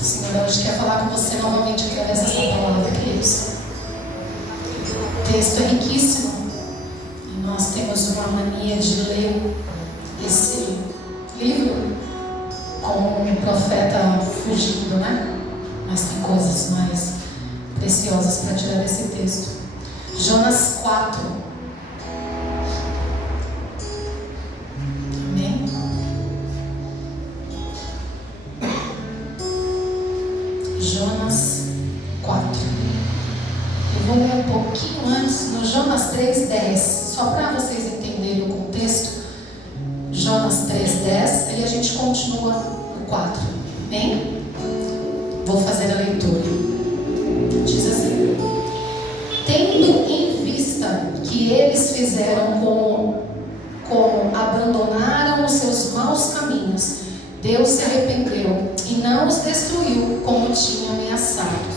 O Senhor hoje quer falar com você novamente através dessa palavra, queridos. O texto é riquíssimo e nós temos uma mania de ler esse livro como um profeta fugido, né? Mas tem coisas mais preciosas para tirar desse texto. Jonas 4. Amém? Jonas 4. Eu vou ler um pouquinho antes, no Jonas 3:10, só para vocês entenderem o contexto. Jonas 3:10, aí a gente continua no 4. Amém? Vou fazer a leitura. Diz assim: tendo em vista que eles fizeram como abandonaram os seus maus caminhos, Deus se arrependeu e não os destruiu como tinha ameaçado.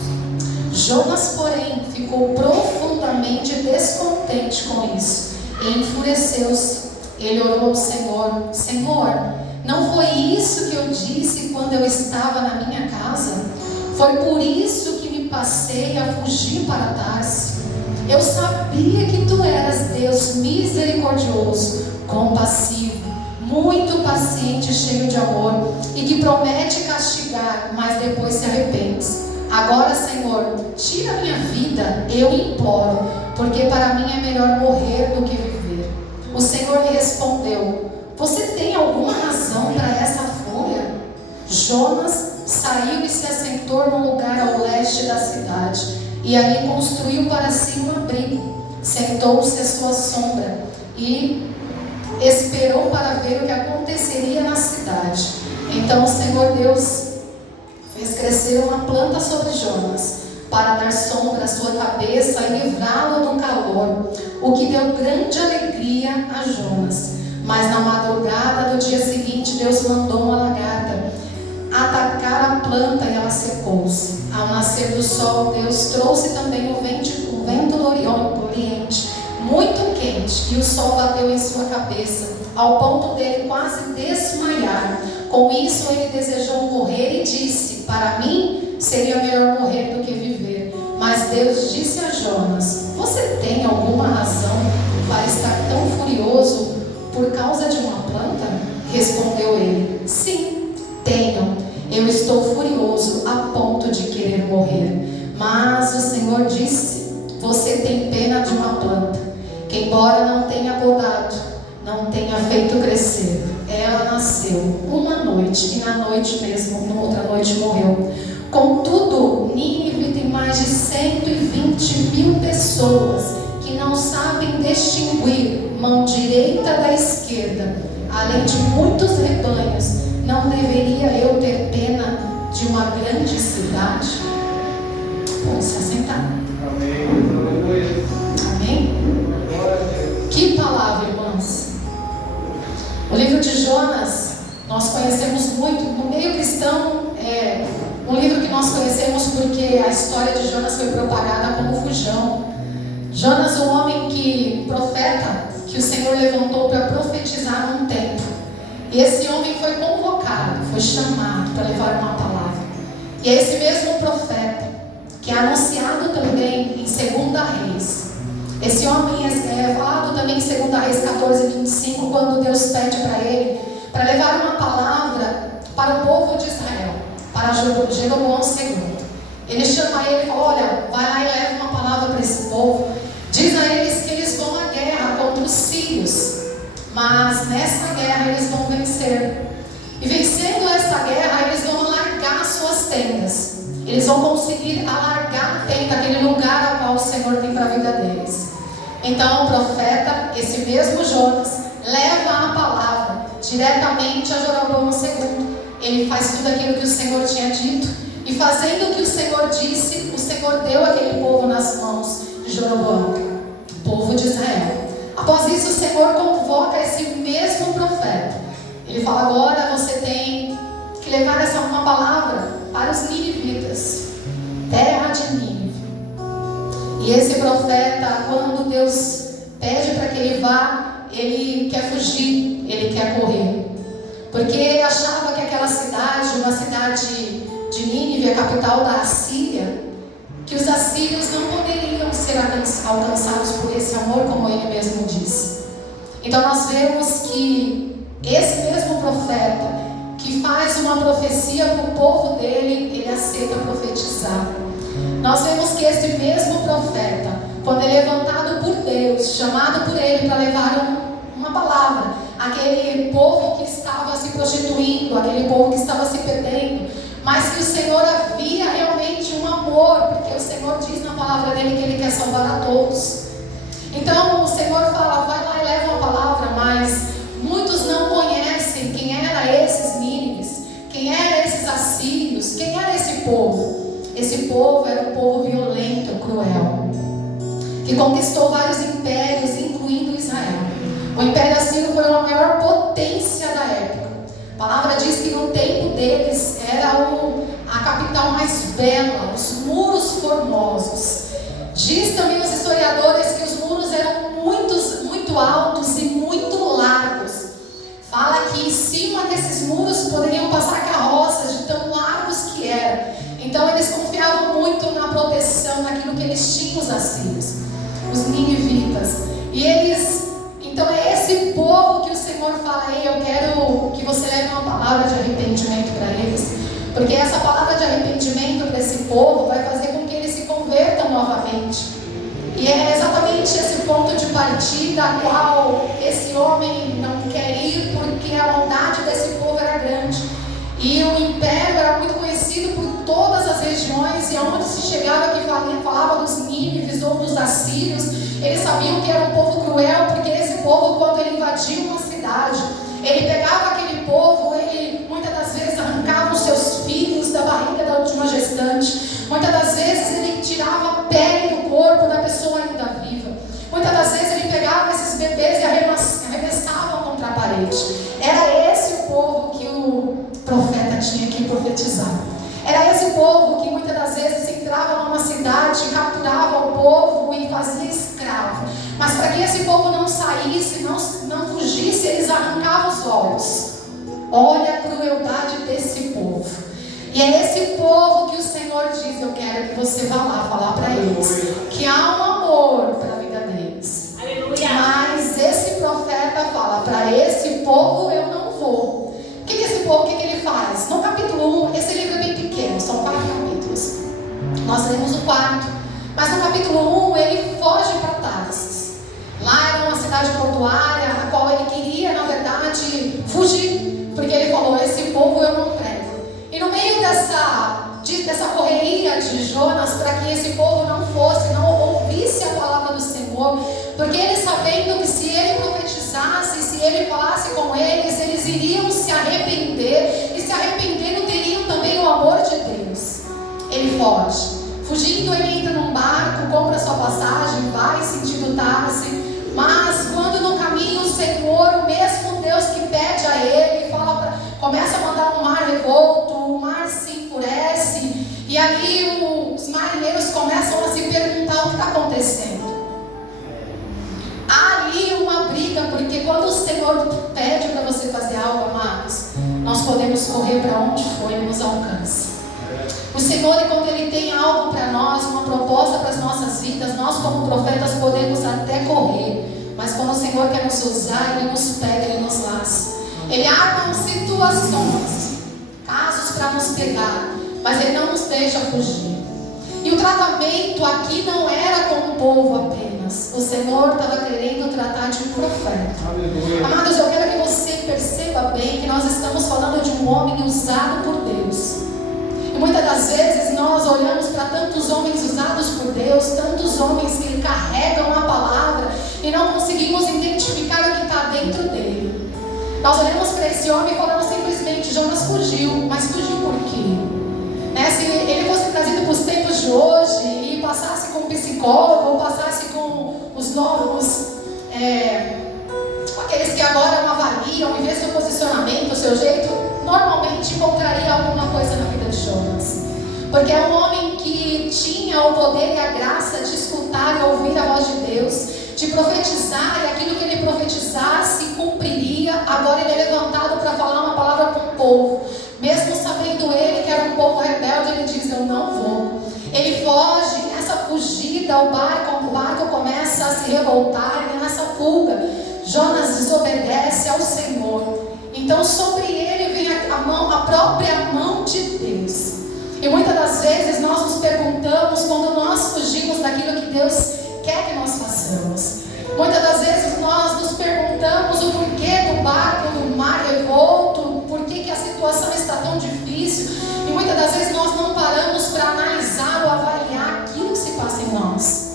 Jonas, porém, ficou profundamente descontente com isso e enfureceu-se. Ele orou ao Senhor: Senhor, não foi isso que eu disse quando eu estava na minha casa? Foi por isso que me passei a fugir para Tarsis. Eu sabia que tu eras Deus misericordioso, compassivo, muito paciente, cheio de amor, e que promete castigar, mas depois se arrepende. Agora, Senhor, tira a minha vida, eu imploro, porque para mim é melhor morrer do que viver. O Senhor lhe respondeu: você tem alguma razão para essa fúria? Jonas saiu e se assentou num lugar ao leste da cidade, e ali construiu para si um abrigo. Sentou-se à sua sombra e esperou para ver o que aconteceria na cidade. Então o Senhor Deus fez crescer uma planta sobre Jonas, para dar sombra à sua cabeça e livrá-lo do calor, o que deu grande alegria a Jonas. Mas na madrugada do dia seguinte, Deus mandou uma lagarta atacar a planta e ela secou-se. Ao nascer do sol, Deus trouxe também o vento do oriente, muito quente, e o sol bateu em sua cabeça, ao ponto dele quase desmaiar. Com isso ele desejou morrer e disse: para mim seria melhor morrer do que viver. Mas Deus disse a Jonas: você tem alguma razão para estar tão furioso por causa de uma planta? Respondeu ele: sim, tenho. Eu estou furioso a ponto de querer morrer. Mas o Senhor disse: você tem pena de uma planta, que embora não tenha podado, não tenha feito crescer, ela nasceu uma noite, e na noite mesmo, na outra noite morreu. Contudo, Nínive tem mais de 120.000 pessoas que não sabem distinguir mão direita da esquerda, além de muitos rebanhos. Não deveria eu ter pena de uma grande cidade? Pode se assentar. Amém. Amém? Que palavra, irmãos. O livro de Jonas nós conhecemos muito. No meio cristão é um livro que nós conhecemos porque a história de Jonas foi propagada como fujão. Jonas, um homem profeta, que o Senhor levantou para profetizar num tempo. E esse homem foi convocado, foi chamado para levar uma palavra. E é esse mesmo profeta que é anunciado também em 2 Reis. Esse homem é falado também em 2 Reis 14:25, quando Deus pede para ele para levar uma palavra para o povo de Israel, para Jeroboão II. Ele chama ele e fala: olha, vai lá e leva uma palavra para esse povo. Diz a eles que eles vão à guerra contra os sírios, mas nessa guerra eles vão vencer. E vencendo essa guerra, eles vão alargar suas tendas. Eles vão conseguir alargar a tenda, aquele lugar ao qual o Senhor tem para a vida deles. Então o profeta, esse mesmo Jonas, leva a palavra diretamente a Jeroboão II. Ele faz tudo aquilo que o Senhor tinha dito, e fazendo o que o Senhor disse, o Senhor deu aquele povo nas mãos de Jeroboão, o povo de Israel. Após isso, o Senhor convoca esse mesmo profeta. Ele fala: agora você tem que levar uma palavra para os ninivitas, terra de Nínive. E esse profeta, quando Deus pede para que ele vá, ele quer fugir, ele quer correr, porque ele achava que aquela cidade, uma cidade de Nínive, Nínive, a capital da Assíria, que os assírios não poderiam ser alcançados por esse amor, como ele mesmo disse. Então nós vemos que esse mesmo profeta, que faz uma profecia para o povo dele, ele aceita profetizar. Nós vemos que esse mesmo profeta, quando é levantado por Deus, chamado por ele para levar uma palavra, aquele povo que estava se prostituindo, aquele povo que estava se perdendo, mas que o Senhor havia realmente um amor, porque o Senhor diz na palavra dele que ele quer salvar a todos. Então o Senhor fala, vai lá e leva uma palavra, mas muitos não conhecem quem eram esses nínives, quem eram esses assírios, quem era esse povo. Esse povo era um povo violento, cruel, que conquistou vários impérios, incluindo Israel. O Império Assírio foi a maior potência da época. A palavra diz que no tempo deles era a capital mais bela, os muros formosos. Diz também os historiadores que os muros eram muito altos e muito largos. Fala que em cima desses muros poderiam passar carroças de tão largos que eram. Então eles confiavam muito na proteção, naquilo que eles tinham, os assírios, os ninivitas. E eles, então é esse povo que o Senhor fala, ei, eu quero que você leve uma palavra de arrependimento para eles. Porque essa palavra de arrependimento para esse povo vai fazer com que eles se convertam novamente. E é exatamente esse ponto de partida a qual esse homem não quer ir, porque a maldade desse povo era grande. E o império era muito conhecido por todas as regiões, e aonde se chegava que falava dos nínives ou dos assírios, eles sabiam que era um povo cruel, porque esse povo, quando ele invadia uma cidade, ele pegava aquele povo, ele muitas das vezes arrancava os seus filhos da barriga da última gestante, muitas das vezes ele tirava a pele do corpo da pessoa ainda viva, muitas das vezes ele pegava esses bebês e arremessavam contra a parede. Era esse o povo que o profeta tinha que profetizar. Era esse povo que muitas das vezes entrava numa cidade, capturava o povo e fazia escravo. Mas para que esse povo não saísse, não fugisse, eles arrancavam os olhos. Olha a crueldade desse povo. E é esse povo que o Senhor diz, eu quero que você vá lá falar para eles que há um amor para a vida deles. Aleluia. Mas esse profeta fala, para esse povo eu não vou. O que esse povo, o que ele faz? No capítulo 1, esse livro é bem pequeno, são 4 capítulos. Nós lemos o 4. Mas no capítulo 1, ele foge para Tarsis. Lá era uma cidade portuária, a qual ele queria, na verdade, fugir. Porque ele falou, esse povo eu não prego. E no meio dessa correria de Jonas, para que esse povo não fosse, não ouvisse a palavra do Senhor, porque ele sabendo que se ele profetizasse, se ele falasse com eles, eles iriam se arrepender, e se arrependendo teriam também o amor de Deus. Ele foge. Fugindo, ele entra num barco, compra sua passagem, vai sentido Tarsis. Mas quando no caminho o Senhor, o mesmo Deus que pede a ele, começa a mandar um mar revolto, o mar se enfurece, e ali os marinheiros começam a se perguntar o que está acontecendo. Há ali uma briga, porque quando o Senhor pede para você fazer algo, amados, nós podemos correr para onde for e nos alcança. O Senhor, quando Ele tem algo para nós, uma proposta para as nossas vidas, nós como profetas podemos até correr, mas quando o Senhor quer nos usar, Ele nos pega, Ele nos laça. Ele arma situações, casos para nos pegar, mas Ele não nos deixa fugir. E o tratamento aqui não era com o povo apenas. O Senhor estava querendo tratar de um profeta. Aleluia. Amados, eu quero que você perceba bem que nós estamos falando de um homem usado por Deus. E muitas das vezes nós olhamos para tantos homens usados por Deus, tantos homens que carregam a palavra, e não conseguimos identificar o que está dentro dele. Nós olhamos para esse homem e falamos simplesmente, Jonas fugiu, mas fugiu por quê? Se ele fosse trazido para os tempos de hoje e passasse com um psicólogo, ou passasse com os novos, aqueles que agora não avaliam e vê seu posicionamento, o seu jeito, normalmente encontraria alguma coisa na vida de Jonas. Porque é um homem que tinha o poder e a graça de escutar e ouvir a voz de Deus, de profetizar, e aquilo que ele profetizasse cumpriria. Agora ele é levantado para falar uma palavra para o povo. Mesmo sabendo ele que era um povo rebelde, ele diz, eu não vou. Ele foge, nessa fugida o barco começa a se revoltar, e nessa fuga Jonas desobedece ao Senhor. Então sobre ele vem a própria mão de Deus. E muitas das vezes nós nos perguntamos, quando nós fugimos daquilo que Deus quer que nós façamos, muitas das vezes nós nos perguntamos o porquê do barco, do mar revolto, por que a situação está tão difícil, e muitas das vezes nós não paramos para analisar ou avaliar aquilo que se passa em nós.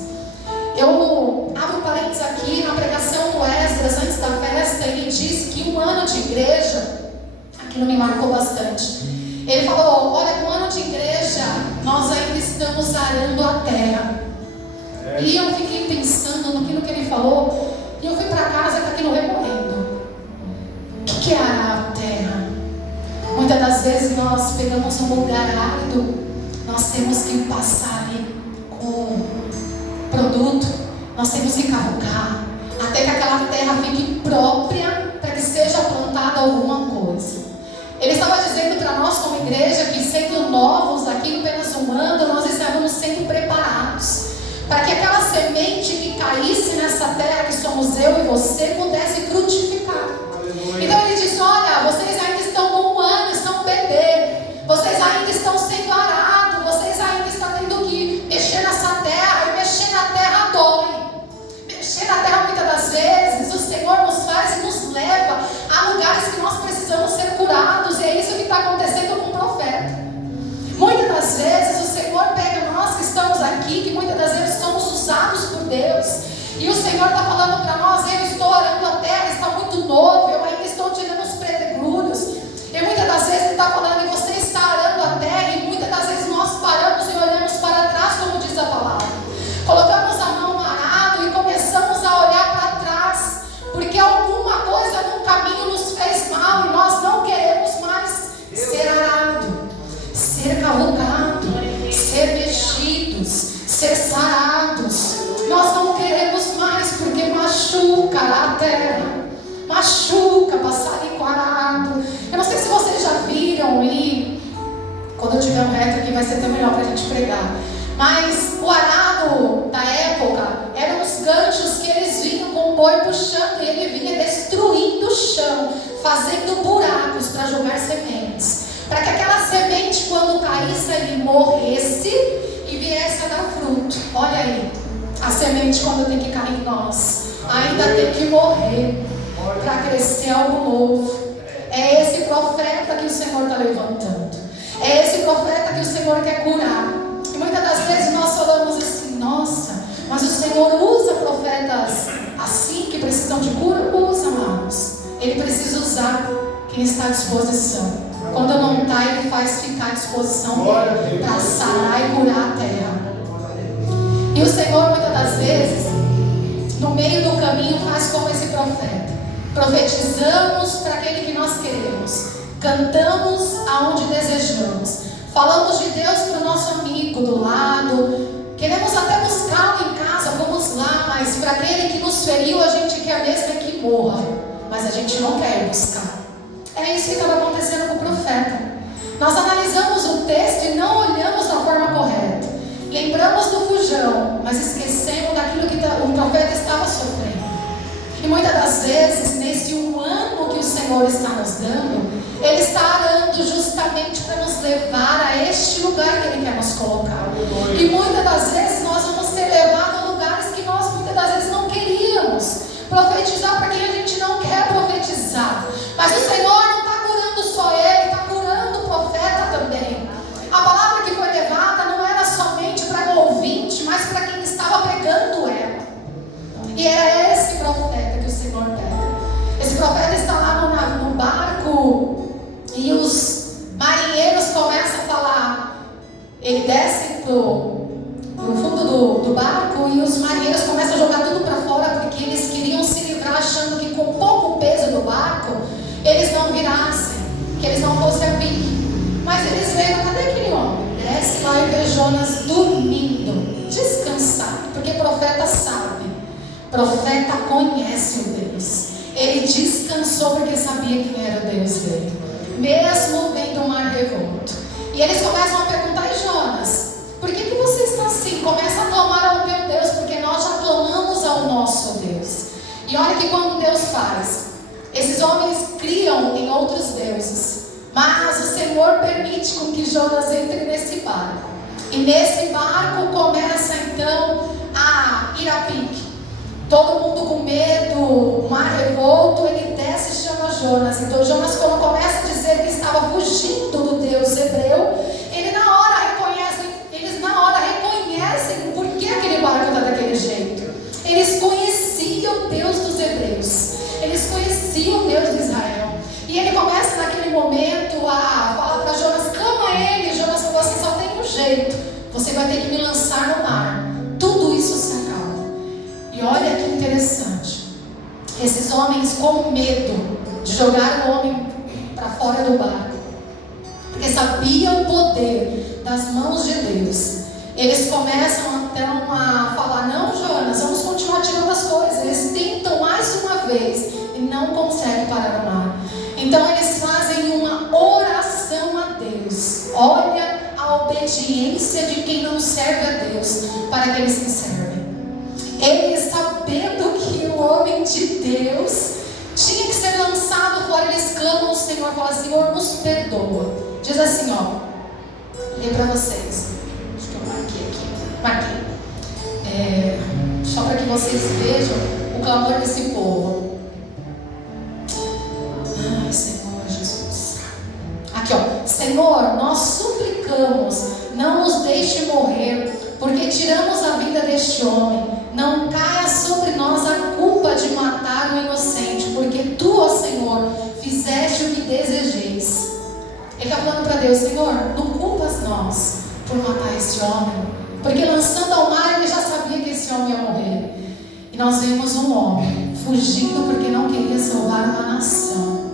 Eu abro parênteses aqui, na pregação do Esdras, antes da festa, ele disse que um ano de igreja, aquilo me marcou bastante. Ele falou, olha, com um ano de igreja, nós ainda estamos arando a terra. E eu fiquei pensando naquilo que ele falou, e eu fui para casa com aquilo remoendo. O que é arar a terra? Muitas das vezes nós pegamos um lugar árido, nós temos que passar ali com produto, nós temos que cavucar, até que aquela terra fique própria para que seja plantada alguma coisa. Ele estava dizendo para nós como igreja que, sendo novos aqui apenas um ano, nós estávamos sendo preparados para que aquela semente que caísse nessa terra, que somos eu e você, pudesse frutificar. Então ele disse, olha, vocês ainda estão com um ano, estão bebê, vocês ainda estão sendo arados, vocês ainda estão tendo que mexer nessa terra, e mexer na terra dói. Mexer na terra muitas das vezes, o Senhor nos faz e nos leva a lugares que nós precisamos ser curados, e é isso que está acontecendo com o profeta. Muitas das vezes o Senhor pega nós que estamos aqui, que muitas das vezes somos usados por Deus, e o Senhor está falando para nós, eu estou orando a terra, está muito novo, eu ainda estou tirando os pedregulhos, e muitas das vezes Ele está falando, e você está arando a terra, e muitas das vezes nós paramos e olhamos para trás, como diz a palavra, colocamos a mão no arado e começamos a olhar para trás, porque alguma coisa no caminho nos fez mal, e nós não queremos mais ser arado, ser cavocado, ser mexidos, ser sarados. Nós não queremos mais, porque machuca a terra, machuca passar em arado. Eu não sei se vocês já viram, e quando eu tiver um reto aqui vai ser até melhor para a gente pregar, mas o arado da época eram os ganchos que eles vinham com o boi puxando, e ele vinha destruindo o chão, fazendo buracos para jogar sementes, para que aquela semente, quando caísse, ele morresse e viesse a dar fruto. Olha aí, a semente, quando tem que cair em nós, ainda tem que morrer para crescer algo novo. É esse profeta que o Senhor está levantando, é esse profeta que o Senhor quer curar. E muitas das vezes nós falamos assim, nossa, mas o Senhor usa profetas assim, que precisam de cura? Usa, amados. Ele precisa usar quem está à disposição. Quando não está, Ele faz ficar à disposição dele para sarar e curar a terra. E o Senhor, muitas das vezes, no meio do caminho, faz como esse profeta. Profetizamos para aquele que nós queremos, cantamos aonde desejamos, falamos de Deus para o nosso amigo do lado, queremos até buscá-lo em casa, vamos lá, mas para aquele que nos feriu, a gente quer mesmo é que morra, mas a gente não quer buscar. É isso que estava acontecendo com o profeta. Nós analisamos o texto e não olhamos da forma correta. Lembramos do fujão, mas esquecemos daquilo que o profeta estava sofrendo. E muitas das vezes, nesse um ano que o Senhor está nos dando, Ele está arando justamente para nos levar a este lugar que Ele quer nos colocar. E muitas das vezes nós vamos ser levados a lugares que nós muitas das vezes não queríamos profetizar, para quem a gente não quer profetizar. Mas o Senhor não está curando só Ele, está curando o profeta também. A palavra que foi levada não era somente para o ouvinte, mas para quem estava pregando ela. E é esse profeta que o Senhor pega. Esse profeta está lá no barco, e os marinheiros começam a falar. Ele desce pro fundo do barco, e os marinheiros começam a jogar tudo para fora, porque eles queriam se livrar, achando que com pouco peso do barco eles não virassem, que eles não fossem a pique. Mas eles veem, cadê aquele homem? Desce lá e vê Jonas dormindo, descansado, porque profeta sabe, profeta conhece o Deus. Ele descansou porque sabia quem era o Deus dele, mesmo vendo o mar revolto. E eles começam a perguntar, e Jonas, criam em outros deuses. Mas o Senhor permite com que Jonas entre nesse barco. E nesse barco começa então a ir a pique. Todo mundo com medo, o mar revolto, ele desce e chama Jonas. Então Jonas, quando começa a dizer que estava fugindo do Deus hebreu, eles na hora reconhecem por que aquele barco está daquele jeito. Eles conheciam o Deus dos hebreus, eles conheciam o Deus de Israel. E ele começa naquele momento a falar para Jonas, clama ele. Jonas falou assim, só tem um jeito, você vai ter que me lançar no mar, tudo isso se acaba. E olha que interessante, esses homens com medo de jogar o homem para fora do barco, porque sabiam o poder das mãos de Deus, eles começam então a falar, não Jonas, vamos continuar tirando as coisas. Eles tentam mais uma vez e não conseguem parar o mar. Então eles fazem uma oração a Deus. Olha a obediência de quem não serve a Deus para aqueles que servem. Eles, sabendo que o homem de Deus tinha que ser lançado fora, eles clamam ao Senhor, falam, Senhor, nos perdoa. Diz assim, ó, lê para vocês. Acho que eu marquei. Só para que vocês vejam o clamor desse povo. Ai, Senhor Jesus. Aqui, ó. Senhor, nós suplicamos, não nos deixe morrer, porque tiramos a vida deste homem. Não caia sobre nós a culpa de matar o inocente, porque tu, ó Senhor, fizeste o que desejeis. Ele está falando para Deus, Senhor, não culpas nós por matar esse homem, porque lançando ao mar ele já sabia que esse homem ia morrer. E nós vemos um homem fugindo porque não queria salvar uma nação.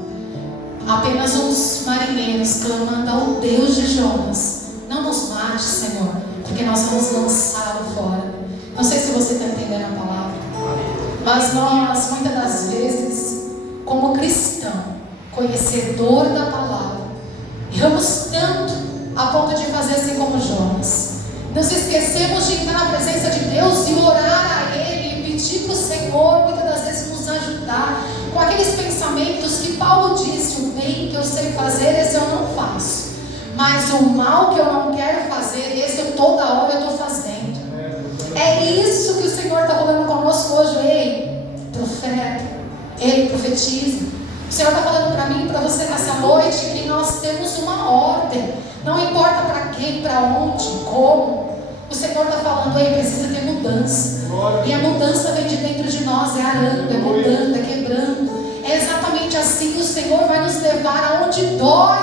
Apenas uns marinheiros clamando ao Deus de Jonas, não nos mate, Senhor, porque nós vamos lançá-lo fora. Não sei se você está entendendo a palavra, mas nós muitas das vezes, como cristão, conhecedor da palavra, erramos tanto a ponto de fazer assim como Jonas. Nos esquecemos de entrar na presença de Deus e orar a Ele, e pedir para o Senhor, muitas das vezes, nos ajudar com aqueles pensamentos que Paulo disse, o bem que eu sei fazer, esse eu não faço, mas o mal que eu não quero fazer, esse eu toda hora eu estou fazendo. É isso que o Senhor está falando conosco hoje. Ei, profeta, ei, profetiza. O Senhor está falando para mim e para você nessa noite que nós temos uma ordem. Não importa para quem, para onde, como. O Senhor está falando, ei, precisa ter mudança. E a mudança vem de dentro de nós, é arando, é mudando, é quebrando. É exatamente assim que o Senhor vai nos levar aonde dói.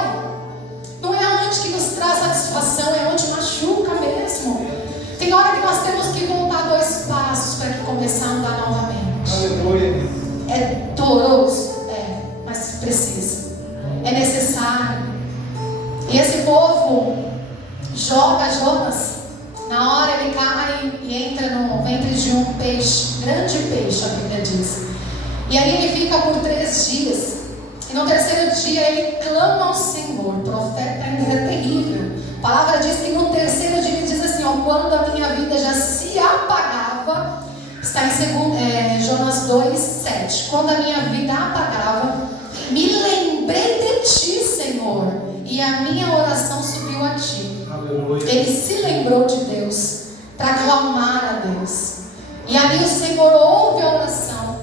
Não é aonde que nos traz satisfação, é onde machuca mesmo. Tem hora que nós temos que voltar 2 passos para começar a andar novamente. Aleluia. É doloroso? É, mas precisa. É necessário. E esse povo joga Jonas. Na hora ele cai e entra no ventre de um peixe, grande peixe, a Bíblia diz. E aí ele fica por 3 dias. E no 3º dia ele clama ao Senhor. O profeta ainda é terrível. A palavra diz que no 3º dia ele diz assim, ó, quando a minha vida já se apagava, está em Jonas 2:7. Quando a minha vida apagava, me lembrei de ti, Senhor, e a minha oração subiu a ti. Aleluia. Ele se lembrou de Deus para clamar a Deus. E ali o Senhor ouve a oração.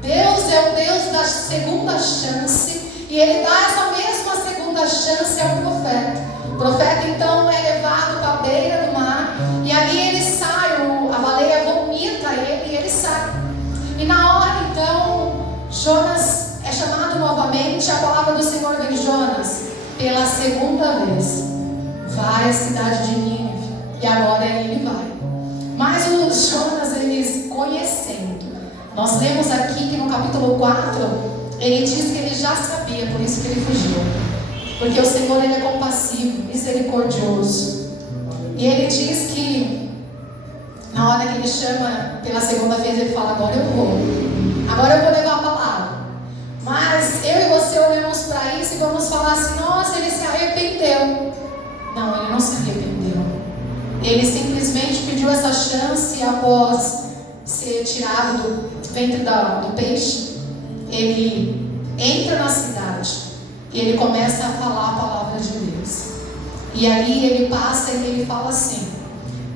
Deus é o Deus da segunda chance, e Ele dá essa mesma segunda chance ao profeta. O profeta então é levado para a beira do mar, e ali ele sai, a baleia vomita ele e ele sai. E na hora então, Jonas é chamado novamente, a palavra do Senhor vem, Jonas, pela segunda vez, vai à cidade de Nínive. E agora ele vai. Mas os Jonas, eles conhecendo, nós lemos aqui que no capítulo 4, ele diz que ele já sabia, por isso que ele fugiu. Porque o Senhor, ele é compassivo, misericordioso. E ele diz que na hora que ele chama pela segunda vez, ele fala, agora eu vou levar a palavra. Mas eu e você olhamos para isso e vamos falar assim, nossa, ele se arrependeu. Não, ele não se arrependeu. Ele simplesmente pediu essa chance após ser tirado do ventre do peixe. Ele entra na cidade e ele começa a falar a palavra de Deus. E ali ele passa e ele fala assim: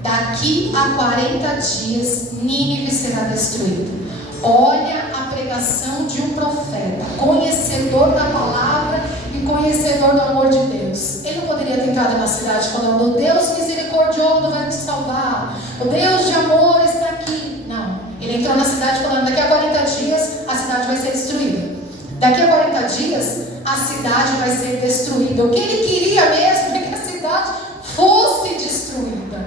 daqui a 40 dias Nínive será destruída. Olha a pregação de um profeta, conhecedor da palavra e conhecedor do amor de Deus. Ele não poderia ter entrado na cidade falando: o Deus misericordioso vai te salvar, o Deus de amor está aqui. Não, ele entrou na cidade falando: daqui a 40 dias a cidade vai ser destruída. Daqui a 40 dias a cidade vai ser destruída. O que ele queria mesmo é que a cidade fosse destruída.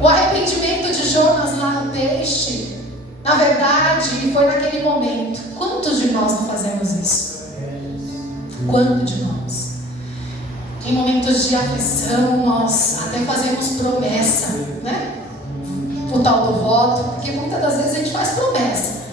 O arrependimento de Jonas lá no peixe, na verdade, foi naquele momento. Quantos de nós não fazemos isso? Quantos de nós? Em momentos de aflição, nós até fazemos promessa, né? O tal do voto, porque muitas das vezes a gente faz promessa.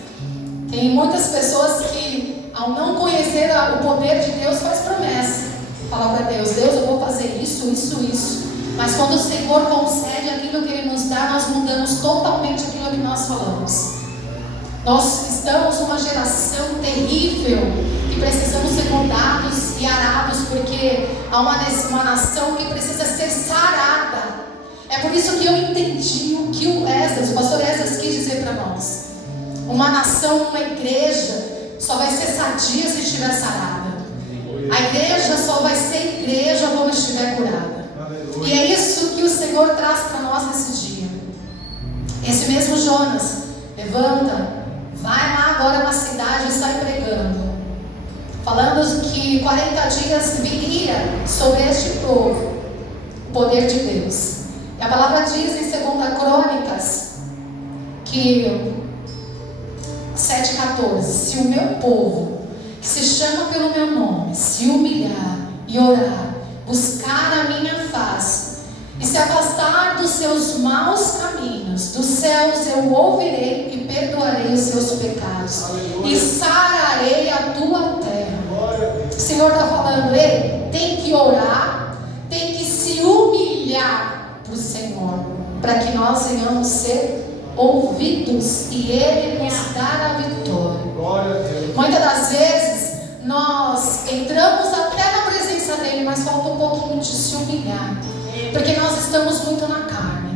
Tem muitas pessoas que, ao não conhecer o poder de Deus, faz promessa. Fala para Deus: Deus, eu vou fazer isso, isso, isso. Mas quando o Senhor concede aquilo que Ele nos dá, nós mudamos totalmente aquilo que nós falamos. Nós estamos numa geração terrível que precisamos ser mudados e arados, porque há uma nação que precisa ser sarada. É por isso que eu entendi o que o pastor Esdras quis dizer para nós. Uma nação, uma igreja só vai ser sadia se estiver sarada. A igreja só vai ser igreja quando estiver curada. E é isso que o Senhor traz para nós nesse dia. Esse mesmo Jonas levanta, vai lá agora na cidade e sai pregando, falando que 40 dias viria sobre este povo o poder de Deus. E a palavra diz em 2 Crônicas que 7,14: se o meu povo, que se chama pelo meu nome, se humilhar e orar, buscar a minha face e se afastar dos seus maus caminhos, dos céus eu ouvirei e perdoarei os seus pecados. Aleluia. E sararei a tua terra. O Senhor está falando: ei, tem que orar, tem que se humilhar para o Senhor, para que nós venhamos ser ouvidos e Ele nos dar a vitória. Muitas das vezes nós entramos até na presença dEle, mas falta um pouquinho de se humilhar, porque nós estamos muito na carne.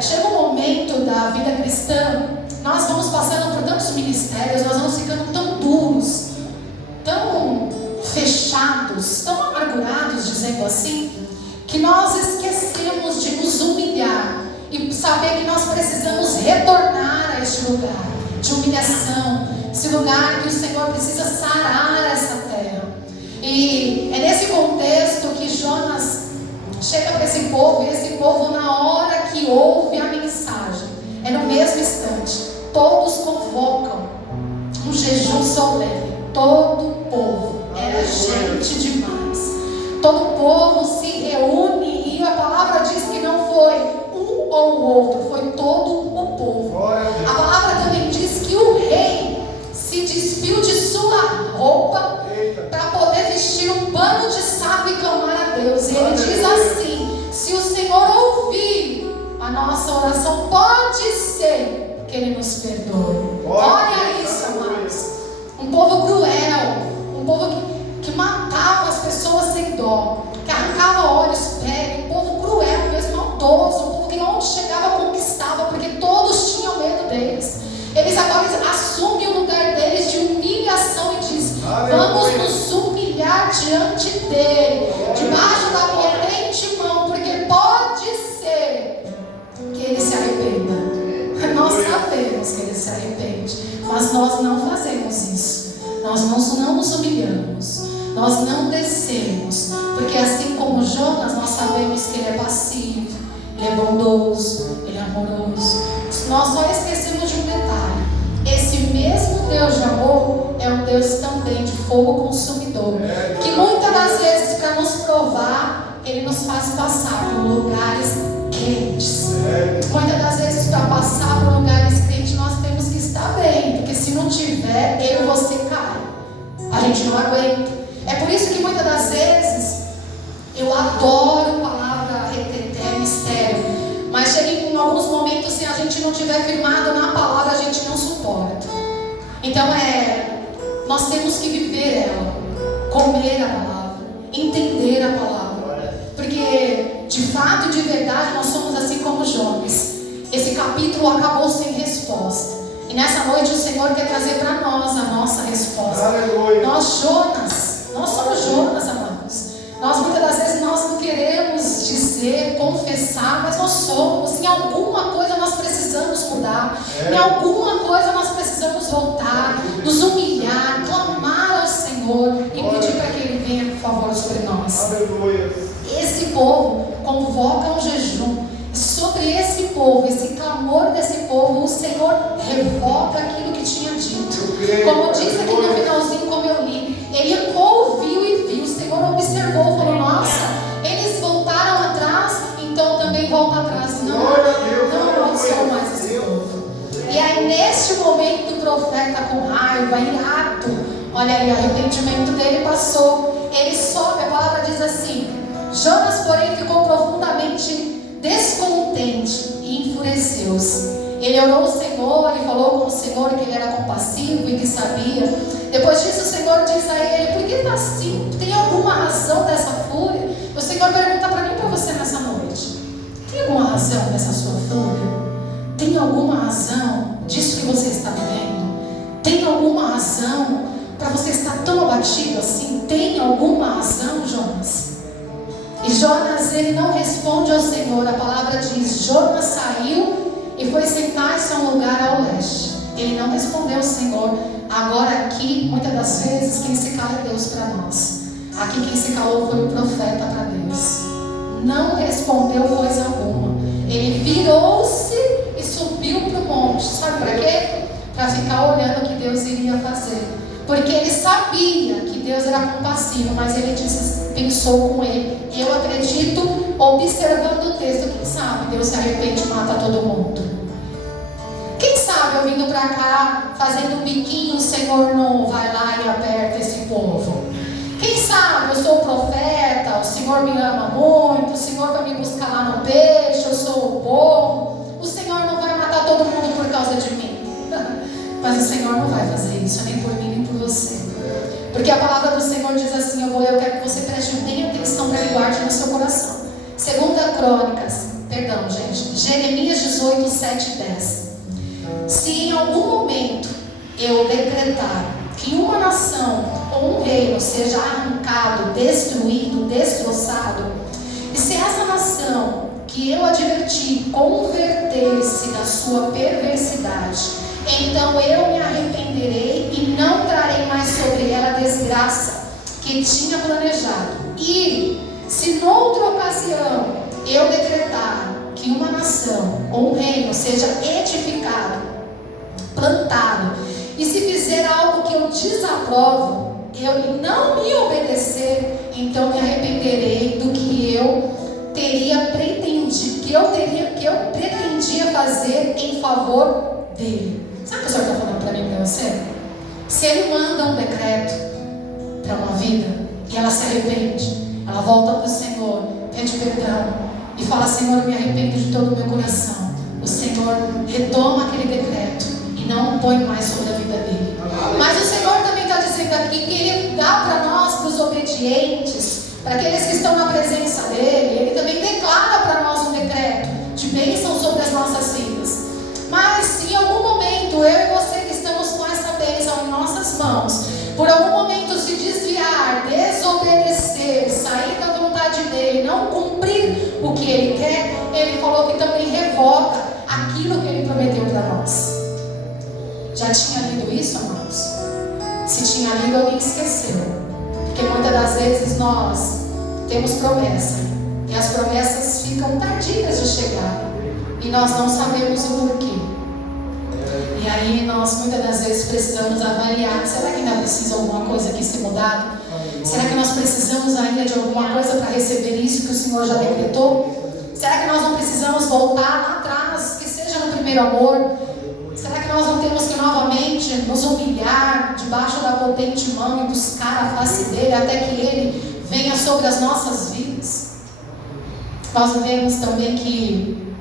Chega um momento da vida cristã, nós vamos passando por tantos ministérios, nós vamos ficando tão duros, tão fechados, tão amargurados, dizendo assim, que nós esquecemos de nos humilhar e saber que nós precisamos retornar a este lugar de humilhação, esse lugar que o Senhor precisa sarar essa terra. E é nesse contexto que Jonas chega para esse povo, e esse povo, na hora que ouve a mensagem, é no mesmo instante, todos convocam um jejum solene. Todo o povo, era gente demais, todo o povo se reúne, e a palavra diz que não foi um ou outro, foi todo o povo. A palavra também diz que o rei se despiu de sua roupa para poder vestir um pano de saco e clamar a Deus. E ele diz assim: se o Senhor ouvir a nossa oração, pode ser que Ele nos perdoe. Olha isso, amados. Um povo cruel, um povo que matava as pessoas sem dó, que arrancava olhos, pele, um povo cruel mesmo, maldoso, um povo que onde chegava conquistava, porque todos tinham medo deles. Eles agora assumem o lugar deles de humilhação e diz: vamos nos humilhar diante dele, debaixo da potente mão, porque pode ser que ele se arrependa. Nós sabemos que ele se arrepende, mas nós não fazemos isso. Nós não nos humilhamos, nós não descemos, porque assim como Jonas, nós sabemos que ele é passivo, ele é bondoso, ele é amoroso. Nós só esquecemos de um detalhe: esse mesmo Deus de amor é um Deus também de fogo consumidor, que muitas das vezes, para nos provar, Ele nos faz passar por lugares quentes. Muitas das vezes, para passar por lugares quentes, nós temos que estar bem, porque se não tiver, eu e você cai, a gente não aguenta. É por isso que muitas das vezes eu adoro a palavra reteté, mistério, mas chega em alguns momentos, se a gente não estiver firmado na palavra, a gente não suporta. Então nós temos que viver ela, comer a palavra, entender a palavra. Porque, de fato e de verdade, nós somos assim como Jonas. Esse capítulo acabou sem resposta. E nessa noite o Senhor quer trazer para nós a nossa resposta. Aleluia. Nós somos Jonas, amados. Nós muitas das vezes nós não queremos dizer, confessar, mas nós somos. Em alguma coisa nós precisamos mudar. Em alguma coisa nós precisamos voltar, nos humilhar, clamar ao Senhor e pedir para que Ele venha, por favor, sobre nós. Aleluia. Esse povo convoca um jejum. E sobre esse povo, esse clamor desse povo, o Senhor revoga aquilo que tinha dito. Como diz aqui no finalzinho, como eu li, Ele ouviu e viu. O Senhor observou, falou: nossa, eles voltaram atrás, então também volta atrás. Não amaldiçoou mais esse povo. E aí neste momento o profeta, com raiva, irado, olha aí, o arrependimento dele passou. Ele sobe, a palavra diz assim: Jonas, porém, ficou profundamente descontente e enfureceu-se. Ele orou ao Senhor, ele falou com o Senhor que ele era compassivo e que sabia. Depois disso o Senhor diz a ele: por que está assim? Tem alguma razão dessa fúria? O Senhor pergunta para mim e para você nessa noite: tem alguma razão dessa sua fúria? Tem alguma razão disso que você está vivendo? Tem alguma razão para você estar tão abatido assim? Tem alguma razão, Jonas? E Jonas, ele não responde ao Senhor. A palavra diz: Jonas saiu e foi sentar-se a um lugar ao leste. Ele não respondeu ao Senhor. Agora aqui, muitas das vezes, quem se cala é Deus para nós. Aqui quem se calou foi o profeta para Deus. Não respondeu coisa alguma. Ele virou-se e subiu para o monte. Sabe para quê? Para ficar olhando o que Deus iria fazer. Porque ele sabia que Deus era compassivo, mas ele pensou com ele: eu acredito, observando o texto, quem sabe Deus se arrepende e mata todo mundo. Quem sabe eu vindo para cá, fazendo um biquinho, o Senhor não vai lá e aperta esse povo. Quem sabe eu sou o profeta, o Senhor me ama muito, o Senhor vai me buscar lá no peixe, eu sou o bom, o Senhor não vai matar todo mundo por causa de mim. Mas o Senhor não vai fazer isso, nem por mim, nem por você. Porque a palavra do Senhor diz assim, eu quero que você preste bem atenção para que guarde no seu coração. Jeremias 18, 7 e 10. Se em algum momento eu decretar que uma nação ou um reino seja arrancado, destruído, destroçado, e se essa nação que eu adverti converter-se da sua perversidade, então eu me arrependerei e não trarei mais sobre ela a desgraça que tinha planejado. E se noutra ocasião eu decretar que uma nação ou um reino seja edificado, plantado, e se fizer algo que eu desaprovo, eu não me obedecer, então me arrependerei do que eu pretendia fazer em favor dele. Sabe o que o Senhor está falando para mim e para você? Se Ele manda um decreto para uma vida e ela se arrepende, ela volta para o Senhor, pede perdão e fala: Senhor, me arrependo de todo o meu coração. O Senhor retoma aquele decreto e não põe mais sobre a vida dele. Mas o Senhor também está dizendo aqui que Ele dá para nós, para os obedientes, para aqueles que estão na presença dele, Ele também declara para nós um decreto de bênção sobre as nossas vidas. Mas se em algum momento eu e você que estamos com essa bênção em nossas mãos, por algum momento se desviar, desobedecer, sair da vontade dele, não cumprir o que ele quer, ele falou que também revoga aquilo que ele prometeu para nós. Já tinha lido isso, amados? Se tinha lido, alguém esqueceu. Porque muitas das vezes nós temos promessa e as promessas ficam tardias de chegar e nós não sabemos o porquê. E aí nós muitas das vezes precisamos avaliar: será que ainda precisa alguma coisa aqui ser mudada? Será que nós precisamos ainda de alguma coisa para receber isso que o Senhor já decretou? Será que nós não precisamos voltar lá atrás, que seja no primeiro amor? Será que nós não temos que novamente nos humilhar debaixo da potente mão e buscar a face dele até que ele venha sobre as nossas vidas? Nós vemos também que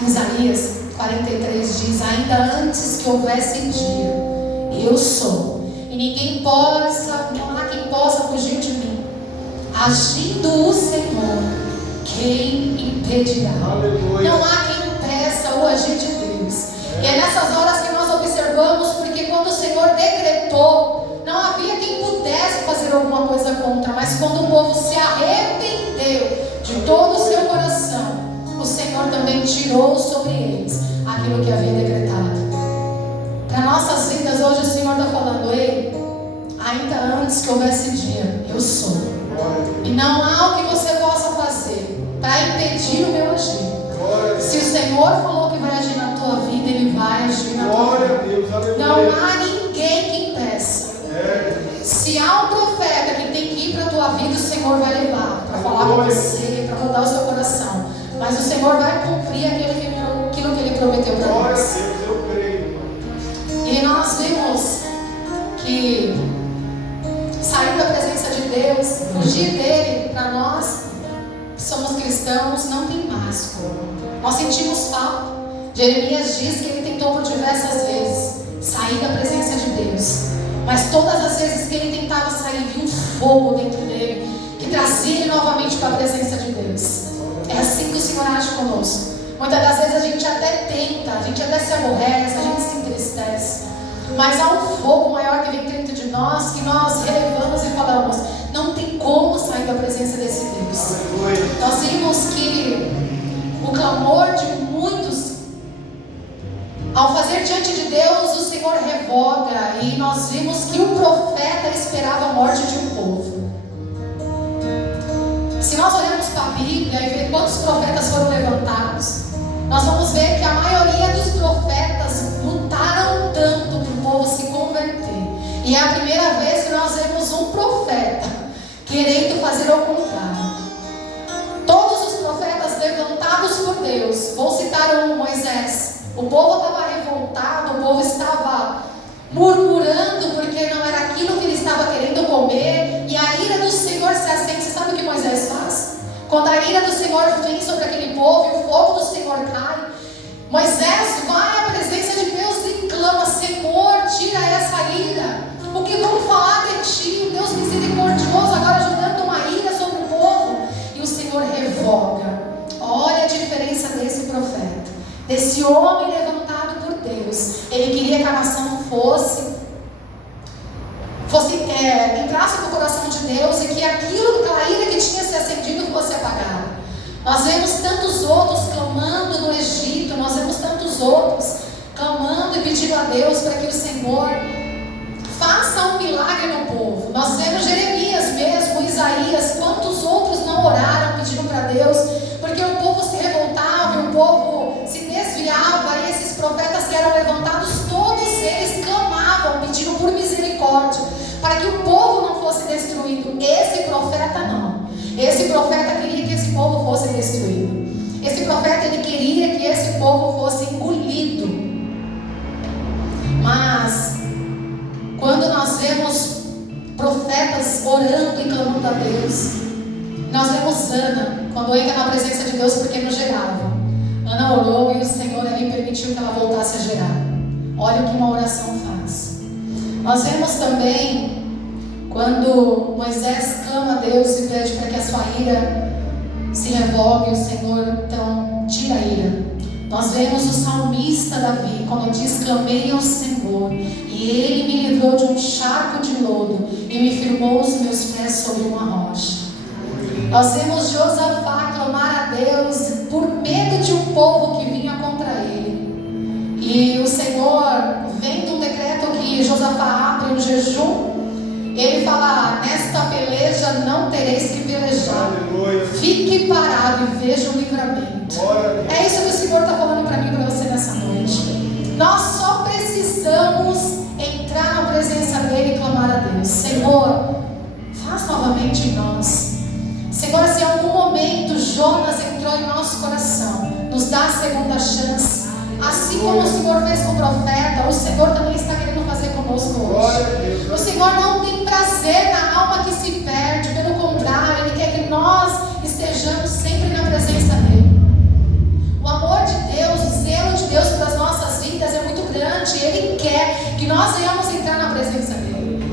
em Isaías 43 diz: ainda antes que houvesse dia, eu sou, e não há quem possa fugir de mim. Agindo o Senhor, quem impedirá? Aleluia. Não há quem impeça o agir de Deus. E é nessas horas que nós observamos, porque quando o Senhor decretou, não havia quem pudesse fazer alguma coisa contra, mas quando o povo se arrependeu de todo o seu coração, o Senhor também tirou sobre eles aquilo que havia decretado. Para nossas vidas hoje o Senhor está falando: ei, ainda antes que houvesse dia, eu sou. E não há o que você possa fazer para impedir o meu agir. Se o Senhor falou que vai agir na tua vida, Ele vai agir na tua vida. Não há ninguém que impeça. Se há um profeta que tem que ir para a tua vida, o Senhor vai levar para falar com você, para mudar o seu coração. Mas o Senhor vai cumprir aquilo que Ele prometeu para nós. E nós vimos que sair da presença de Deus, fugir dele, para nós que somos cristãos, não tem mágico. Nós sentimos falta. Jeremias diz que ele tentou por diversas vezes sair da presença de Deus, mas todas as vezes que ele tentava sair, havia um fogo dentro dele que trazia ele novamente para a presença de Deus. É assim que o Senhor age conosco. Muitas das vezes a gente até tenta, a gente até se aborrece, a gente se entristece, mas há um fogo maior que vem dentro de nós, que nós relevamos e falamos: não tem como sair da presença desse Deus. Nós vimos que o clamor de muitos, ao fazer diante de Deus, o Senhor revoga. E nós vimos que o profeta esperava a morte de um povo. Se nós olharmos para a Bíblia e ver quantos profetas foram levantados, nós vamos ver que a maioria dos profetas lutaram tanto para o povo se converter. E é a primeira vez que nós vemos um profeta querendo fazer o contrário. Todos os profetas levantados por Deus, vou citar um: Moisés. O povo estava revoltado, o povo estava murmurando porque não era aquilo que ele estava querendo comer, e a ira do Senhor se acende. Você sabe o que Moisés faz? Quando a ira do Senhor vem sobre aquele povo e o fogo do Senhor cai, Moisés vai à presença de Deus e clama: Senhor, tira essa ira. O que vão falar de ti? Deus misericordioso, agora jogando uma ira sobre o povo. E o Senhor revoga. Olha a diferença desse profeta, desse homem levantado por Deus. Ele queria que a nação entrasse no coração de Deus, e que aquela ira que tinha se acendido fosse apagada. Nós vemos tantos outros clamando no Egito, nós vemos tantos outros clamando e pedindo a Deus para que o Senhor faça um milagre no povo. Nós vemos Jeremias mesmo, Isaías, quantos outros não oraram pedindo para Deus, porque o povo se revoltava, o povo se desviava, e esses profetas que eram levantados, todos eles clamavam, pedindo por misericórdia, para que o povo não fosse destruído. Esse profeta não. Esse profeta queria que esse povo fosse destruído. Esse profeta, ele queria que esse povo fosse engolido. Mas quando nós vemos profetas orando e clamando a Deus, nós vemos Ana, quando entra na presença de Deus, porque não gerava. Ana orou e o Senhor ali permitiu que ela voltasse a gerar. Olha o que uma oração faz. Nós vemos também quando Moisés clama a Deus e pede para que a sua ira se revogue, o Senhor então tira a ira. Nós vemos o salmista Davi, quando diz: clamei ao Senhor, e Ele me livrou de um charco de lodo, e me firmou os meus pés sobre uma rocha. Nós vemos Josafá clamar a Deus por medo de um povo que vinha contra ele. E o Senhor, vendo um decreto que Josafá abre um jejum, ele fala: nesta peleja não tereis que pelejar. Fique parado e veja o livramento. É isso que o Senhor está falando para mim e para você nessa noite. Nós só precisamos entrar na presença dele e clamar a Deus: Senhor, faz novamente em nós. Senhor, se em algum momento Jonas entrou em nosso coração, nos dá a segunda chance. Assim como o Senhor fez com o profeta, o Senhor também está querendo fazer conosco hoje. O Senhor não tem prazer na alma que se perde, pelo contrário, Ele quer que nós estejamos sempre na presença dEle. O amor de Deus, o zelo de Deus para as nossas vidas é muito grande, e Ele quer que nós venhamos entrar na presença dEle.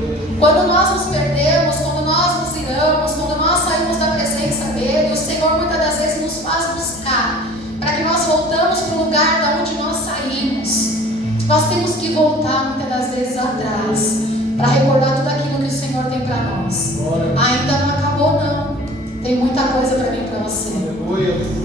que voltar muitas das vezes atrás para recordar tudo aquilo que o Senhor tem para nós. Ainda não acabou, não. Tem muita coisa para mim e para você.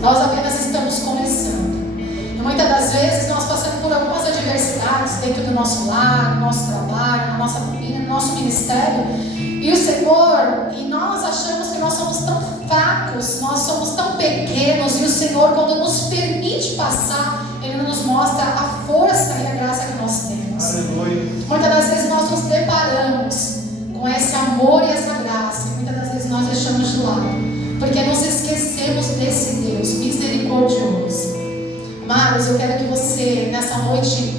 Nós apenas estamos começando. E muitas das vezes nós passamos por algumas adversidades dentro do nosso lar, no nosso trabalho, na nossa família, no nosso ministério. E o Senhor, e nós achamos que nós somos tão fracos, nós somos tão pequenos, e o Senhor, quando nos permite passar, Ele nos mostra a força e a graça que nós temos. Aleluia. Muitas das vezes nós nos deparamos com esse amor e essa graça, e muitas das vezes nós deixamos de lado, porque nos esquecemos desse Deus misericordioso. Amados, eu quero que você, nessa noite,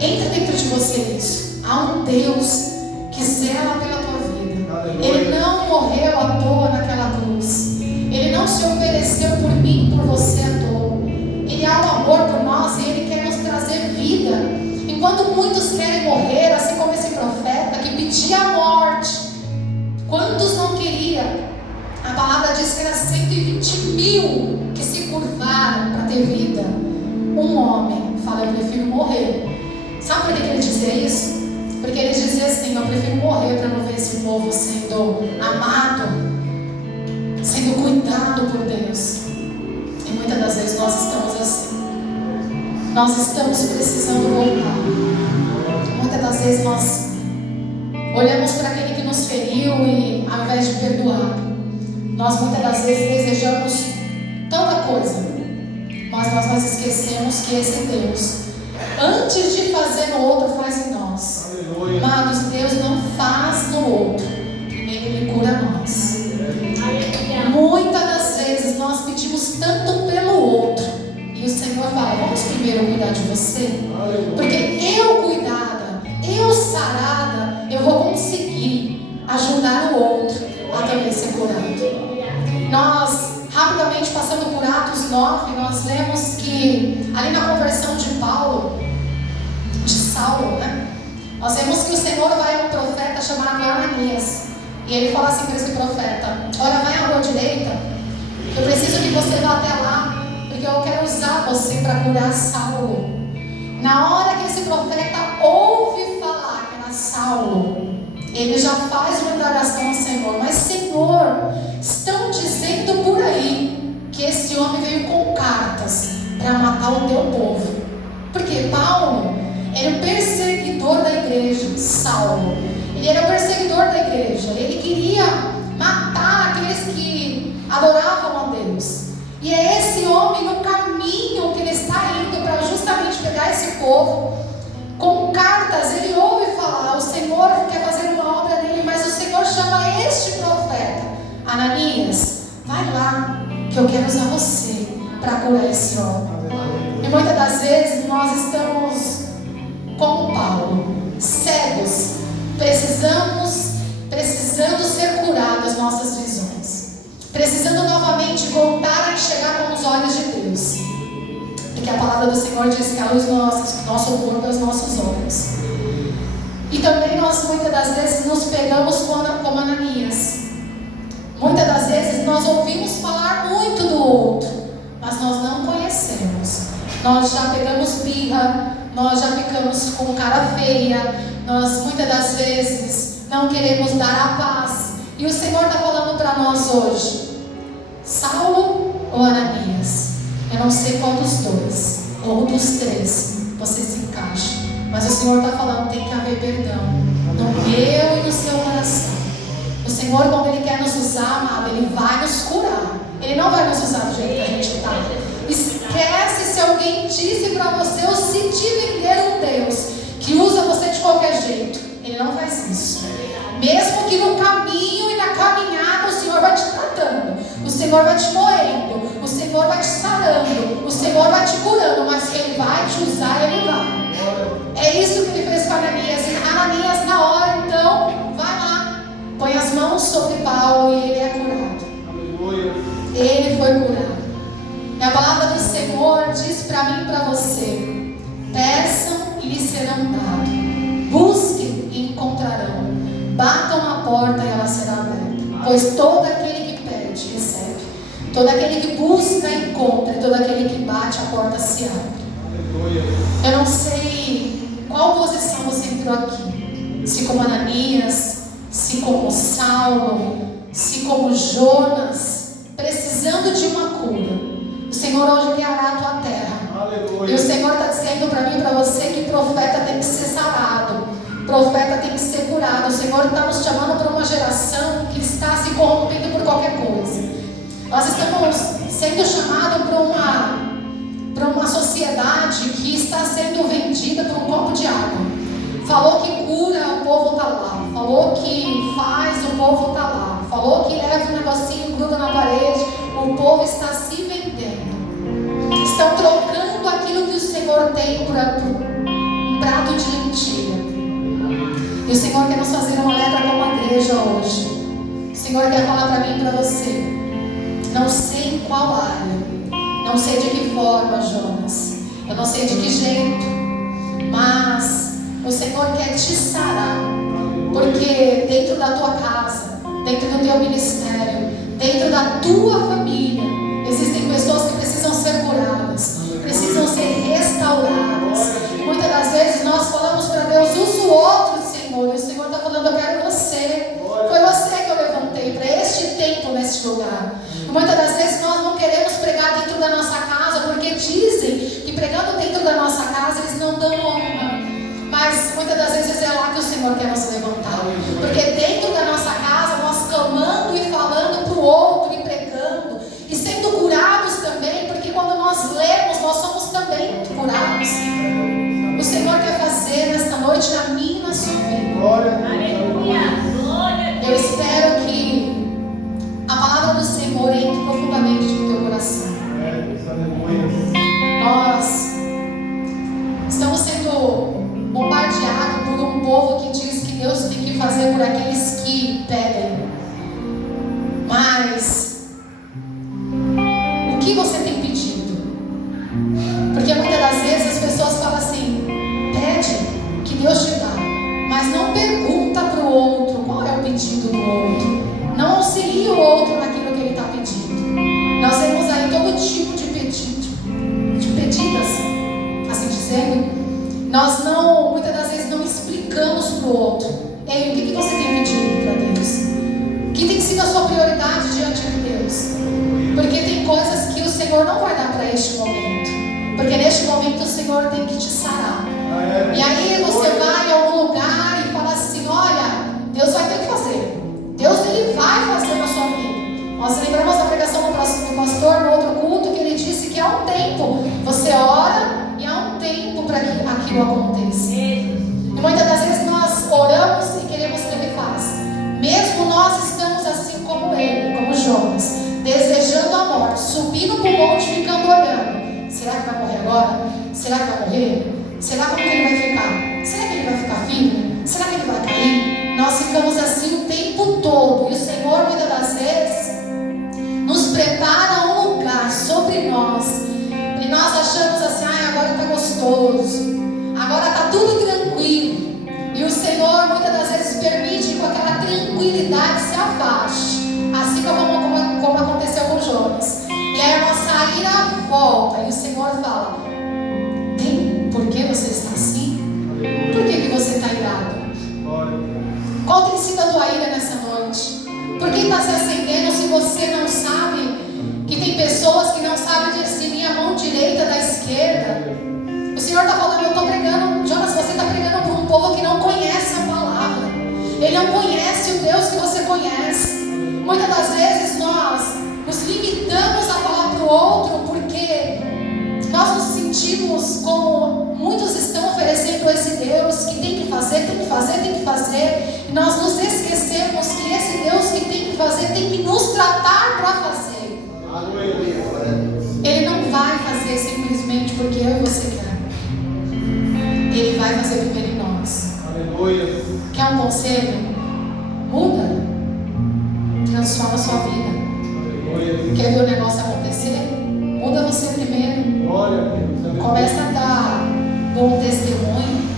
entre dentro de você isso. Há um Deus que zela pela tua vida. Aleluia. Ele não morreu à toa naquela cruz. Ele não se ofereceu por mim e por você à toa. Ele há um amor por nós e Ele quer nos trazer vida. Enquanto muitos querem morrer, assim como esse profeta que pedia a morte, quantos não queriam? A palavra diz que era 120.000 que se curvaram para ter vida. Um homem fala: eu prefiro morrer. Sabe por que ele dizia isso? Porque ele dizia assim: eu prefiro morrer para não ver esse povo sendo amado, sendo cuidado por Deus. E muitas das vezes nós estamos assim. Nós estamos precisando voltar. Muitas das vezes nós olhamos para aquele que nos feriu e, ao invés de perdoar, nós muitas das vezes desejamos tanta coisa, mas nós esquecemos que esse Deus, antes de fazer no outro, faz em nós. Aleluia. Amados, Deus não faz no outro, primeiro Ele cura nós. Muitas das vezes nós pedimos tanto pelo outro, e o Senhor fala: vamos primeiro cuidar de você. Aleluia. Porque eu cuidada, eu sarada, eu vou conseguir ajudar o outro a também ser curado. Nós, rapidamente passando por Atos 9, nós lemos que ali na conversão de Saulo, né? Nós vemos que o Senhor vai a um profeta chamado Ananias, e ele fala assim para esse profeta: olha, vai à rua direita, eu preciso que você vá até lá, porque eu quero usar você para curar Saulo. Na hora que esse profeta ouve falar que era Saulo, ele já faz uma indagação ao Senhor: mas Senhor, estão dizendo por aí que esse homem veio com cartas para matar o teu povo. Porque Paulo era o perseguidor da igreja. Saulo, ele era o perseguidor da igreja. Ele queria matar aqueles que adoravam a Deus. E é esse homem, no caminho que ele está indo para justamente pegar esse povo, com cartas, ele ouve falar: o Senhor quer fazer uma obra nele, mas o Senhor chama este profeta: Ananias, vai lá, que eu quero usar você para curar esse homem. E muitas das vezes nós estamos como Paulo, cegos, precisando ser curados as nossas visões, precisando novamente voltar a enxergar com os olhos de Deus. Porque a palavra do Senhor diz que a luz do nosso corpo é os nossos olhos. E também nós muitas das vezes nos pegamos como Ananias. Muitas das vezes nós ouvimos falar muito do outro, mas nós não conhecemos. Nós já pegamos birra, nós já ficamos com cara feia, nós muitas das vezes não queremos dar a paz. E o Senhor está falando para nós hoje: Saulo ou Ananias? Eu não sei qual dos dois, ou dos três, você se encaixa. Mas o Senhor está falando: tem que haver perdão no meu e no seu coração. O Senhor, quando Ele quer nos usar, amado, Ele vai nos curar. Ele não vai nos usar do jeito que a gente está. Esquece se alguém disse para você ou se te vender um Deus que usa você de qualquer jeito. Ele não faz isso. Mesmo que no caminho e na caminhada o Senhor vai te tratando, o Senhor vai te moendo, o Senhor vai te sarando, o Senhor vai te curando, mas que Ele vai te usar, Ele vai. É isso que Ele fez com Ananias. E Ananias, na hora, então, vai lá, põe as mãos sobre Paulo e ele é curado. Ele foi curado. E a palavra do Senhor diz para mim e para você: peçam e lhes serão dados, busquem e encontrarão, batam a porta e ela será aberta. Pois todo aquele que pede, recebe. Todo aquele que busca, encontra. E todo aquele que bate, a porta se abre. Eu não sei qual posição você entrou aqui. Se como Ananias, se como Saulo, se como Jonas, precisando de uma cura. O Senhor hoje quer arar a tua terra. Aleluia. E o Senhor está dizendo para mim e para você que profeta tem que ser sarado, profeta tem que ser curado. O Senhor está nos chamando para uma geração que está se corrompendo por qualquer coisa. Nós estamos sendo chamados para uma sociedade que está sendo vendida por um copo de água. Falou que cura, o povo está lá. Falou que faz, o povo está lá. Falou que leva um negocinho, gruda na parede, o povo está se vendendo. Estão trocando aquilo que o Senhor tem por um prato de lentilha. E o Senhor quer nos fazer uma letra como a igreja hoje. O Senhor quer falar para mim e para você. Não sei em qual área, não sei de que forma, Jonas, eu não sei de que jeito, mas o Senhor quer te sarar. Porque dentro da tua casa, dentro do teu ministério, dentro da tua família, existem pessoas que precisam ser curadas, precisam ser restauradas. Muitas das vezes nós falamos para Deus, usa o outro, Senhor, e o Senhor está falando, eu quero você. Foi você que eu levantei para este tempo, neste lugar. E muitas das vezes nós não queremos pregar dentro da nossa casa, porque dizem que pregando dentro da nossa casa eles não dão honra. Mas muitas das vezes é lá que o Senhor quer nos levantar. Porque dentro da nossa casa nós clamando e falando para o outro e pregando e sendo curados também, porque quando nós lemos nós somos também curados. O Senhor quer fazer nesta noite na minha e na sua vida. Eu espero que a palavra do Senhor entre profundamente no teu coração. Nós estamos sendo bombardeados por um povo que diz que Deus tem que fazer por aqueles que pedem. Mas o que você tem pedido? Porque muitas das vezes as pessoas falam assim, pede que Deus te dá, mas não pergunta para o outro qual é o pedido do outro. Não auxilia o outro naquilo que ele está pedindo. Nós temos aí todo tipo de pedidas, assim dizendo. Nós não, muitas das vezes não explicamos para o outro. Ei, o que você tem pedido para Deus? O que tem sido a sua prioridade diante de Deus? Porque tem coisas que o Senhor não vai dar para este momento. Porque neste momento o Senhor tem que te sarar. E aí você vai a algum lugar e fala assim, olha, Deus vai ter que fazer. Deus ele vai fazer na sua vida. Nós lembramos da pregação do pastor no outro culto que ele disse que há um tempo você ora e há um tempo para que aquilo aconteça. E muitas das vezes nós oramos e queremos que ele faça. Mesmo nós estamos assim como ele, como Jonas, desejando a morte, subindo para o monte, ficando olhando. Será que vai morrer agora? Será que vai morrer? Será como que ele vai ficar? Será que ele vai ficar firme? Será que ele vai cair? Nós ficamos assim o tempo todo. E o Senhor muitas das vezes nos prepara um lugar sobre nós. E nós achamos assim, agora está gostoso. Agora está tudo tranquilo. E o Senhor muitas das vezes permite que aquela tranquilidade se afaste. Assim como aconteceu com Jonas. E aí a nossa ira volta. E o Senhor fala, por que você está assim? Por que você está irado? Qual tem sido a tua ira nessa noite? Por que está se acendendo se você não sabe que tem pessoas que não sabem discernir a mão direita da esquerda? O Senhor está falando, eu estou pregando, Jonas, você está pregando para um povo que não conhece a palavra. Ele não conhece o Deus que você conhece. Muitas das vezes nós nos limitamos a falar para o outro porque nós nos sentimos como muitos estão oferecendo esse Deus que tem que fazer, tem que fazer, tem que fazer. E nós nos esquecemos que esse Deus que tem que fazer, tem que nos tratar para fazer. Ele não vai fazer simplesmente porque eu e você quer. Ele vai fazer primeiro em nós. Quer um conselho? Muda. Transforma a sua vida. Quer ver o negócio acontecer? Muda você primeiro. Começa a dar bom testemunho,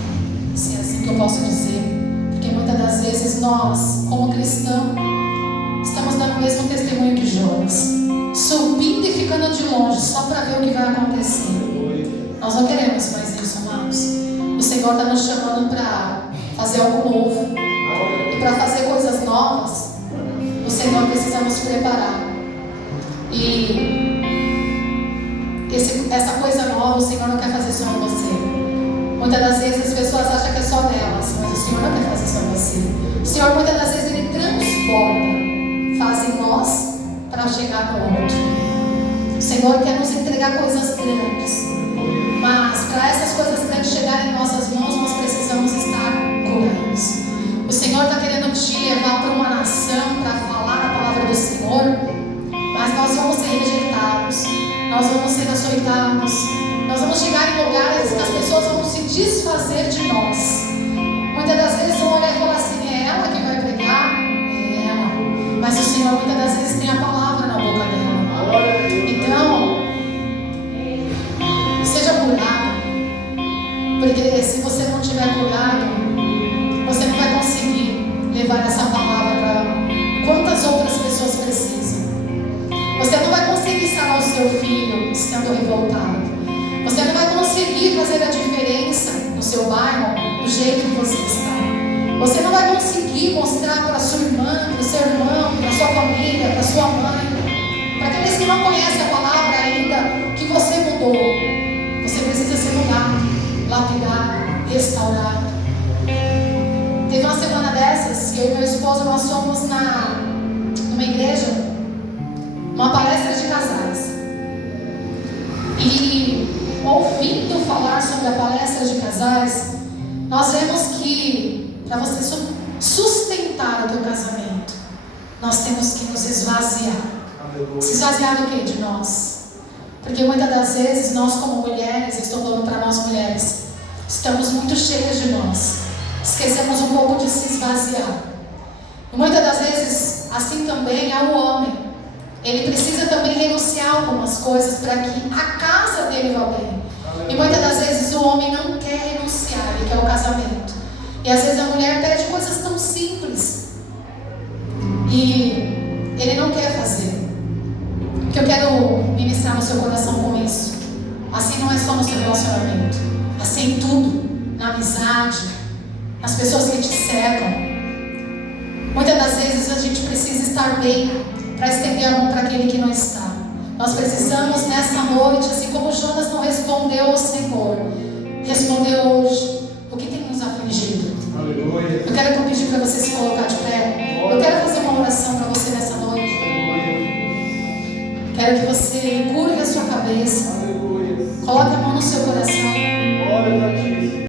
se é assim que eu posso dizer. Porque muitas das vezes nós, como cristãos, estamos dando o mesmo testemunho que Jonas, subindo e ficando de longe só para ver o que vai acontecer. Nós não queremos mais isso, amados. O Senhor está nos chamando para fazer algo novo. E para fazer coisas novas, o Senhor precisa nos preparar. E essa coisa nova, o Senhor não quer fazer só em você. Muitas das vezes as pessoas acham que é só delas, mas o Senhor não quer fazer só em você. O Senhor muitas das vezes Ele transporta, faz em nós para chegar no outro. O Senhor quer nos entregar coisas grandes, mas para essas coisas grandes chegarem em nossas mãos, nós precisamos estar curados. O Senhor está querendo te levar para uma nação para falar a palavra do Senhor, mas nós vamos ser rejeitados, nós vamos ser açoitados, nós vamos chegar em lugares que as pessoas vão se desfazer de nós. Muitas das vezes vão olhar e falar assim: é ela que vai pregar? É ela. Mas o Senhor muitas das vezes tem a palavra na boca dela. Então, seja curado, porque se você não tiver curado, você não vai conseguir levar essa palavra para quantas outras pessoas precisam. Você não vai conseguir sarar o seu filho sendo revoltado. Você não vai conseguir fazer a diferença no seu bairro do jeito que você está. Você não vai conseguir mostrar para sua irmã, para o seu irmão, para sua família, para sua mãe, para aqueles que não conhecem a palavra ainda, que você mudou. Você precisa ser mudado, lapidado, restaurado. Teve uma semana dessas que eu e meu esposo nós fomos numa igreja, uma palestra de casais. E ouvindo falar sobre a palestra de casais, nós vemos que para você sustentar o teu casamento, nós temos que nos esvaziar. Se esvaziar do quê? De nós. Porque muitas das vezes nós como mulheres, estou falando para nós mulheres, estamos muito cheias de nós. Esquecemos um pouco de se esvaziar. E muitas das vezes, assim também é o homem. Ele precisa também renunciar a algumas coisas para que a casa dele vá bem. E muitas das vezes o homem não quer renunciar, ele quer o casamento. E às vezes a mulher pede coisas tão simples e ele não quer fazer. O que eu quero ministrar no seu coração com isso? Assim não é só no seu relacionamento, assim em tudo, na amizade, nas pessoas que te cercam. Muitas das vezes a gente precisa estar bem para estender a mão para aquele que não está. Nós precisamos nessa noite, assim como Jonas não respondeu ao Senhor, responder hoje o que tem nos afligido. Aleluia. Eu quero pedir para você se colocar de pé. Eu quero fazer uma oração para você nessa noite. Quero que você curve a sua cabeça. Aleluia. Coloque a mão no seu coração.